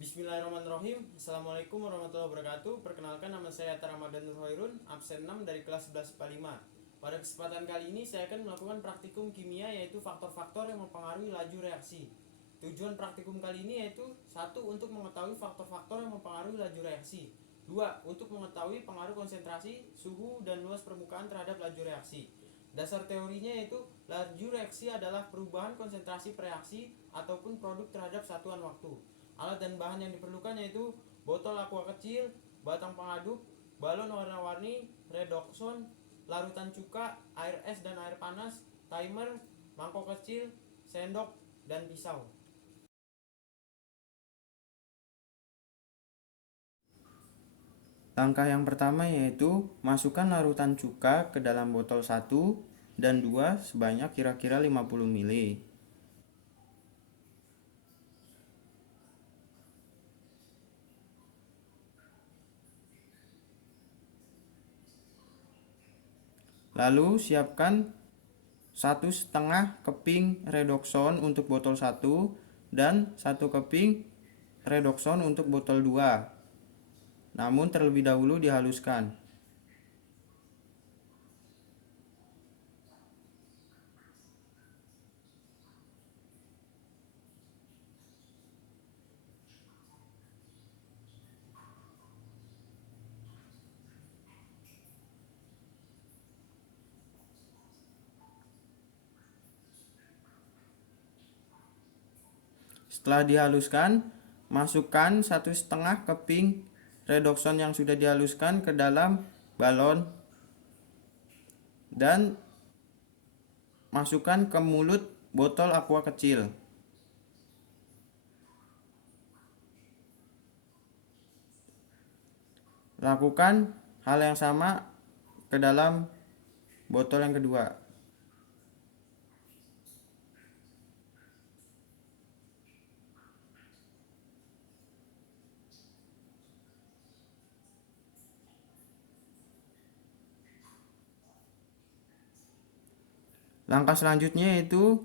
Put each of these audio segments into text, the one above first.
Bismillahirrahmanirrahim. Assalamualaikum warahmatullahi wabarakatuh. Perkenalkan, nama saya Atta Ramadan Nur Hoirun, absen 6 dari kelas 11 IPA 5. Pada kesempatan kali ini saya akan melakukan praktikum kimia, yaitu faktor-faktor yang mempengaruhi laju reaksi. Tujuan praktikum kali ini yaitu 1. Untuk mengetahui faktor-faktor yang mempengaruhi laju reaksi. 2. Untuk mengetahui pengaruh konsentrasi, suhu, dan luas permukaan terhadap laju reaksi. Dasar teorinya yaitu laju reaksi adalah perubahan konsentrasi reaksi ataupun produk terhadap satuan waktu. Alat dan bahan yang diperlukan yaitu botol aqua kecil, batang pengaduk, balon warna-warni, redoxon, larutan cuka, air es dan air panas, timer, mangkok kecil, sendok, dan pisau. Langkah yang pertama yaitu masukkan larutan cuka ke dalam botol 1 dan 2 sebanyak kira-kira 50 ml. Lalu siapkan 1,5 keping redoxon untuk botol 1 dan 1 keping redoxon untuk botol 2. Namun terlebih dahulu dihaluskan. Setelah dihaluskan, masukkan 1,5 keping redoxon yang sudah dihaluskan ke dalam balon dan masukkan ke mulut botol aqua kecil. Lakukan hal yang sama ke dalam botol yang kedua. Langkah selanjutnya yaitu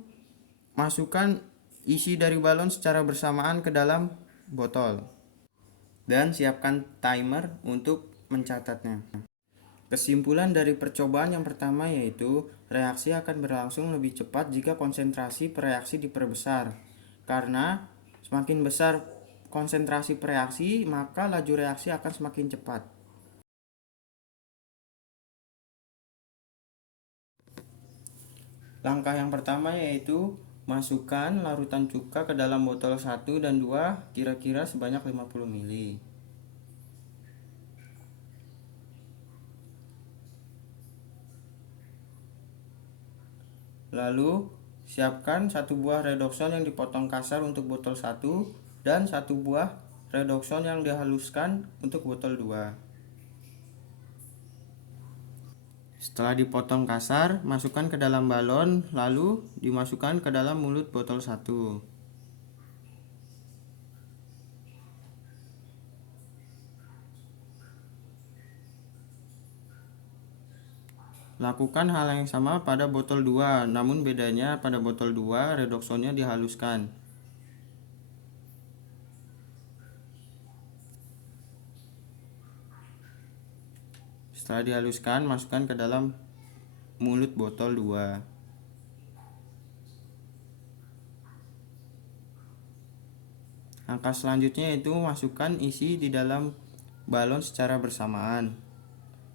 masukkan isi dari balon secara bersamaan ke dalam botol dan siapkan timer untuk mencatatnya. Kesimpulan dari percobaan yang pertama yaitu reaksi akan berlangsung lebih cepat jika konsentrasi reaksi diperbesar, karena semakin besar konsentrasi reaksi maka laju reaksi akan semakin cepat. Langkah yang pertama yaitu masukkan larutan cuka ke dalam botol 1 dan 2 kira-kira sebanyak 50 ml. Lalu siapkan 1 buah redoxon yang dipotong kasar untuk botol 1 dan 1 buah redoxon yang dihaluskan untuk botol 2. Setelah dipotong kasar, masukkan ke dalam balon, lalu dimasukkan ke dalam mulut botol 1. Lakukan hal yang sama pada botol 2, namun bedanya pada botol 2 redoxonnya dihaluskan. Setelah dihaluskan, masukkan ke dalam mulut botol 2. Langkah selanjutnya yaitu masukkan isi di dalam balon secara bersamaan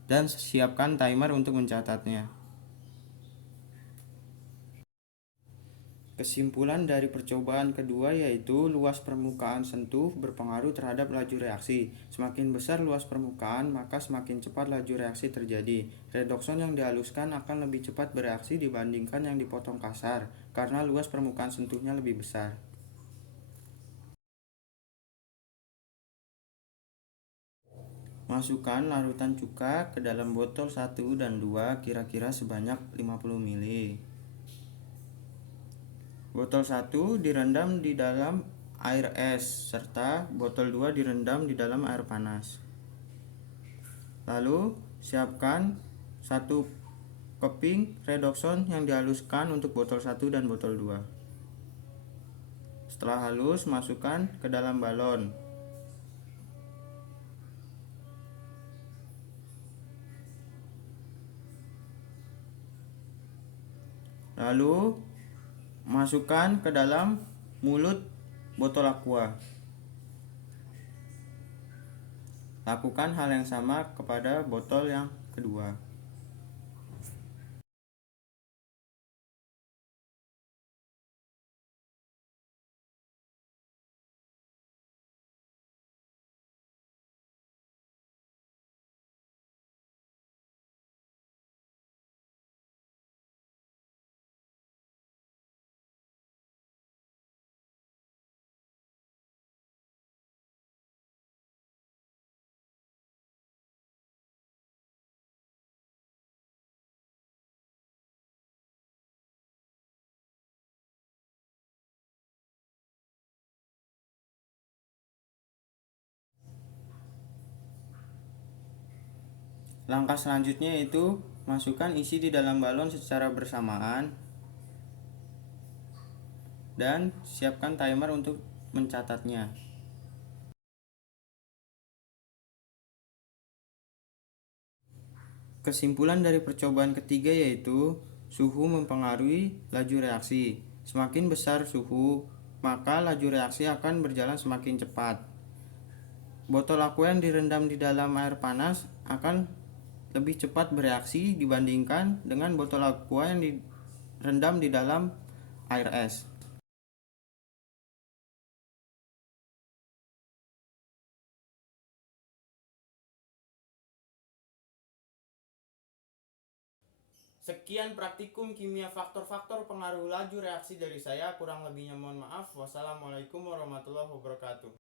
dan siapkan timer untuk mencatatnya. Kesimpulan dari percobaan kedua yaitu luas permukaan sentuh berpengaruh terhadap laju reaksi. Semakin besar luas permukaan, maka semakin cepat laju reaksi terjadi. Redoxon yang dihaluskan akan lebih cepat bereaksi dibandingkan yang dipotong kasar, karena luas permukaan sentuhnya lebih besar. Masukkan larutan cuka ke dalam botol 1 dan 2 kira-kira sebanyak 50 ml. Botol 1 direndam di dalam air es, serta botol 2 direndam di dalam air panas. Lalu siapkan 1 keping redoxon yang dihaluskan untuk botol 1 dan botol 2. Setelah halus, masukkan ke dalam balon. Lalu masukkan ke dalam mulut botol aqua. Lakukan hal yang sama kepada botol yang kedua. Langkah selanjutnya yaitu masukkan isi di dalam balon secara bersamaan dan siapkan timer untuk mencatatnya. Kesimpulan dari percobaan ketiga yaitu suhu mempengaruhi laju reaksi. Semakin besar suhu, maka laju reaksi akan berjalan semakin cepat. Botol aqua yang direndam di dalam air panas akan lebih cepat bereaksi dibandingkan dengan botol aqua yang direndam di dalam air es. Sekian praktikum kimia faktor-faktor pengaruh laju reaksi dari saya. Kurang lebihnya mohon maaf. Wassalamualaikum warahmatullahi wabarakatuh.